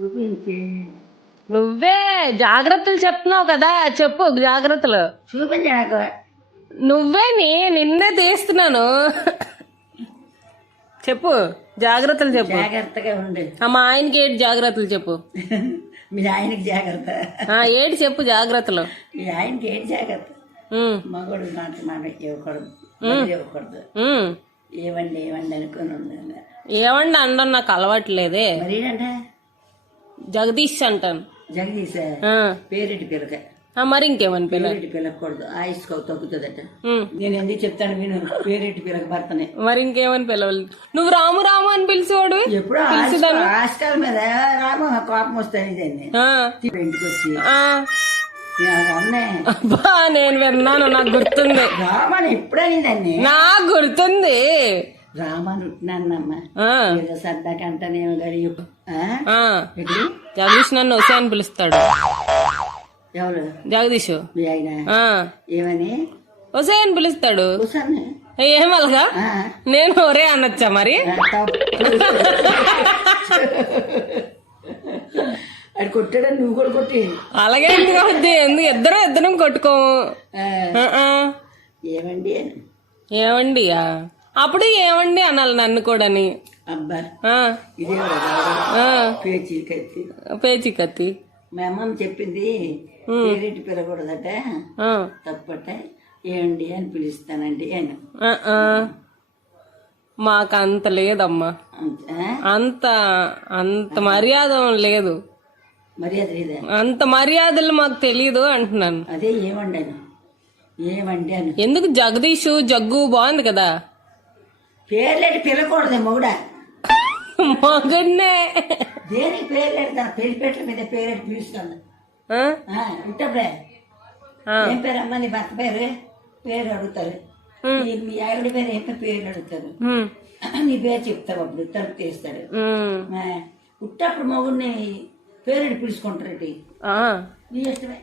చూపించి నువ్వే జాగ్రత్తలు చెప్తున్నావు కదా, చెప్పు జాగ్రత్తలు. చూపించి నాకు నువ్వే నిన్నే తీస్తున్నాను. చెప్పు జాగ్రత్తలు చెప్పు. జాగ్రత్తగా ఉండు. మా ఆయనకి ఏంటి జాగ్రత్తలు చెప్పు. మీ ఆయనకి జాగ్రత్త. ఏటి చెప్పు జాగ్రత్తలు. మీ ఆయనకి ఏంటి జాగ్రత్త? మగోడు మాట ఇవ్వకూడదు, ఇవ్వకూడదు. ఏవండి ఏవండి అనుకుని ఉండాలి. ఏమండి అనడం నాకు అలవాట్లేదే. మరి ఏంటంటే జగదీష్ అంటాను. జగదీశ పేరెట్టి పిల్లక. మరి ఇంకేమని పేరెట్టి పిలకూడదు, ఆయుష్ తగ్గుతుందట. నేను ఎందుకు చెప్తాను విను. పేరెట్టి పిల్లక భర్తనే. మరి ఇంకేమని పిలవాలి? నువ్వు రాము రాము అని పిలిచేవాడు ఎప్పుడు ఆస్కాల మీద రాము కోపం వస్తాను దాన్ని ఇంటికి వచ్చి అబ్బా నేను విన్నాను, నాకు గుర్తుంది. రామని ఎప్పుడైందండి? నాకు గుర్తుంది. రామని ఉంటున్నానమ్మా సర్దాకంటానేమో గడి. జగదీష్ నన్ను వసే అని పిలుస్తాడు. ఎవరు? జగదీష్. మీ ఆయన ఏమని వసే అని పిలుస్తాడు. ఏమలగా నేను ఒరే అనొచ్చా మరి? అది కొట్టాడని నువ్వు కూడా కొట్టి అలాగే ఎందుకు ఇద్దరం కొట్టుకోము. ఏమండి ఏమండి అప్పుడు ఏమండి అనాలి నన్ను కూడాని. అబ్బా ఇదే పేచి కత్తి. పేచి కత్తి. మా అమ్మమ్మ చెప్పింది పేరెట్టి పిలకూడదట, తప్పట. ఏమండి అని పిలుస్తానండి ఆయన. మాకు అంత లేదమ్మా, అంత మర్యాద లేదు. మర్యాద లేదా? అంత మర్యాదలు మాకు తెలియదు అంటున్నాను. అదే ఏమండాను, ఏమండి అని. ఎందుకు జగదీష్ జగ్గు బాగుంది కదా. పేర్లేటి పిలకూడదే మొగుడా. మగుడినే దేనికి పేర్లేడు? పెళ్లిపేటల మీద పేరెట్టి పిలుస్తాను. ఇంటప్పుడే ఏం పేరు అమ్మ నీ భర్త పేరు అడుగుతారు. మీ ఆవిడ పేరు ఏం పేరు అడుగుతారు. నీ పేరు చెప్తావు, అప్పుడు తలుపు తీస్తాడు. పుట్టప్పుడు మొగుడిని పేరెట్టి పిలుచుకుంటారు. నీ ఇష్టమే.